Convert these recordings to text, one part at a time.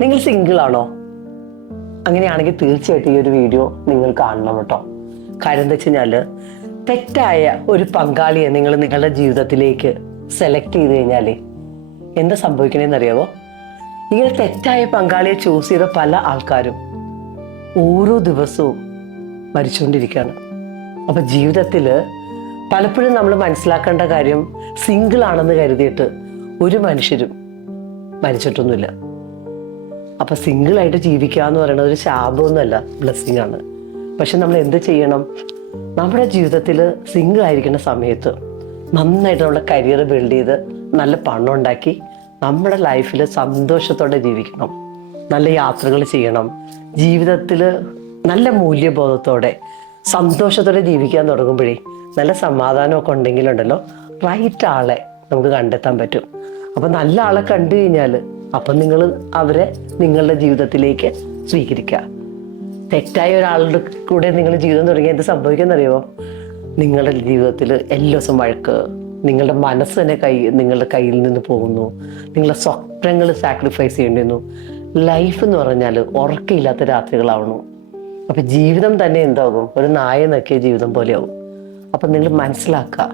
നിങ്ങൾ സിംഗിൾ ആണോ? അങ്ങനെയാണെങ്കിൽ തീർച്ചയായിട്ടും ഈ ഒരു വീഡിയോ നിങ്ങൾ കാണണം കേട്ടോ. കാര്യം എന്താ വെച്ച് കഴിഞ്ഞാല്, തെറ്റായ ഒരു പങ്കാളിയെ നിങ്ങൾ നിങ്ങളുടെ ജീവിതത്തിലേക്ക് സെലക്ട് ചെയ്ത് കഴിഞ്ഞാലേ എന്താ സംഭവിക്കണേന്ന് അറിയാവോ? ഇങ്ങനെ തെറ്റായ പങ്കാളിയെ ചൂസ് ചെയ്ത പല ആൾക്കാരും ഓരോ ദിവസവും മരിച്ചുകൊണ്ടിരിക്കുകയാണ്. അപ്പൊ ജീവിതത്തില് പലപ്പോഴും നമ്മൾ മനസ്സിലാക്കേണ്ട കാര്യം, സിംഗിൾ ആണെന്ന് കരുതിയിട്ട് ഒരു മനുഷ്യരും മരിച്ചിട്ടൊന്നുമില്ല. അപ്പൊ സിംഗിളായിട്ട് ജീവിക്കുക എന്ന് പറയുന്നത് ഒരു ശാപമൊന്നുമല്ല, ബ്ലെസ്സിങ് ആണ്. പക്ഷെ നമ്മൾ എന്ത് ചെയ്യണം? നമ്മുടെ ജീവിതത്തിൽ സിംഗിൾ ആയിരിക്കുന്ന സമയത്ത് നന്നായിട്ട് നമ്മുടെ കരിയർ ബിൽഡ് ചെയ്ത് നല്ല പണം ഉണ്ടാക്കി നമ്മുടെ ലൈഫിൽ സന്തോഷത്തോടെ ജീവിക്കണം. നല്ല യാത്രകൾ ചെയ്യണം. ജീവിതത്തിൽ നല്ല മൂല്യബോധത്തോടെ സന്തോഷത്തോടെ ജീവിക്കാൻ തുടങ്ങുമ്പോഴേ നല്ല സമാധാനമൊക്കെ ഉണ്ടെങ്കിലുണ്ടല്ലോ, റൈറ്റ് ആളെ നമുക്ക് കണ്ടെത്താൻ പറ്റും. അപ്പം നല്ല ആളെ കണ്ടു കഴിഞ്ഞാൽ അപ്പം നിങ്ങൾ അവരെ നിങ്ങളുടെ ജീവിതത്തിലേക്ക് സ്വീകരിക്കുക. തെറ്റായ ഒരാളുടെ കൂടെ നിങ്ങൾ ജീവിതം തുടങ്ങിയാൽ എന്ത് സംഭവിക്കുമെന്നറിയുമോ? നിങ്ങളുടെ ജീവിതത്തിൽ എല്ലാ ദിവസവും വഴക്ക്, നിങ്ങളുടെ മനസ്സ് തന്നെ നിങ്ങളുടെ കയ്യിൽ നിന്ന് പോകുന്നു, നിങ്ങളുടെ സ്വപ്നങ്ങൾ സാക്രിഫൈസ് ചെയ്യേണ്ടി വന്നു. ലൈഫ് എന്ന് പറഞ്ഞാൽ ഉറക്കമില്ലാത്ത രാത്രികളാവണു. അപ്പം ജീവിതം തന്നെ എന്താകും? ഒരു നായ നക്കിയ ജീവിതം പോലെയാവും. അപ്പം നിങ്ങൾ മനസ്സിലാക്കുക,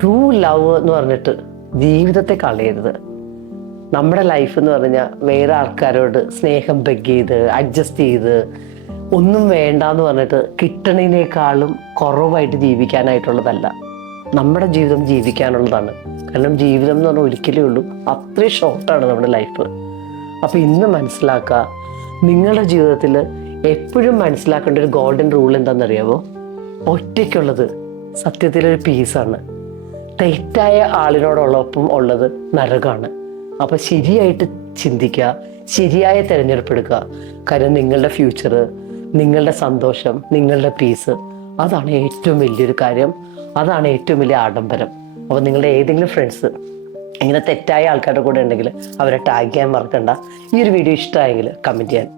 ട്രൂ ലവ് എന്ന് പറഞ്ഞിട്ട് ജീവിതത്തെ കളയരുത്. നമ്മുടെ ലൈഫ് എന്ന് പറഞ്ഞാൽ വേറെ ആൾക്കാരോട് സ്നേഹം ബെഗ് ചെയ്ത് അഡ്ജസ്റ്റ് ചെയ്ത് ഒന്നും വേണ്ട എന്ന് പറഞ്ഞിട്ട് കിട്ടണേനേക്കാളും കുറവായിട്ട് ജീവിക്കാനായിട്ടുള്ളതല്ല. നമ്മുടെ ജീവിതം ജീവിക്കാനുള്ളതാണ്. കാരണം ജീവിതം എന്ന് പറഞ്ഞാൽ ഒരിക്കലേ ഉള്ളൂ, അത്രയും ഷോർട്ടാണ് നമ്മുടെ ലൈഫ്. അപ്പം ഇന്ന് മനസ്സിലാക്കുക, നിങ്ങളുടെ ജീവിതത്തിൽ എപ്പോഴും മനസ്സിലാക്കേണ്ട ഒരു ഗോൾഡൻ റൂൾ എന്താണെന്നറിയാവോ? ഒറ്റയ്ക്കുള്ളത് സത്യത്തിലൊരു പീസാണ്. തെറ്റായ ആളിനോടൊപ്പം ഉള്ളത് നരകമാണ്. അപ്പം ശരിയായിട്ട് ചിന്തിക്കുക, ശരിയായ തിരഞ്ഞെടുപ്പ് എടുക്കുക. കാര്യം നിങ്ങളുടെ ഫ്യൂച്ചർ, നിങ്ങളുടെ സന്തോഷം, നിങ്ങളുടെ പീസ്, അതാണ് ഏറ്റവും വലിയൊരു കാര്യം. അതാണ് ഏറ്റവും വലിയ ആഡംബരം. അപ്പോൾ നിങ്ങളുടെ ഏതെങ്കിലും ഫ്രണ്ട്സ് ഇങ്ങനെ തെറ്റായ ആൾക്കാരുടെ കൂടെ ഉണ്ടെങ്കിൽ അവരെ ടാഗ് ചെയ്യാൻ മറക്കണ്ട. ഈ ഒരു വീഡിയോ ഇഷ്ടമായെങ്കിൽ കമൻറ്റ് ചെയ്യാൻ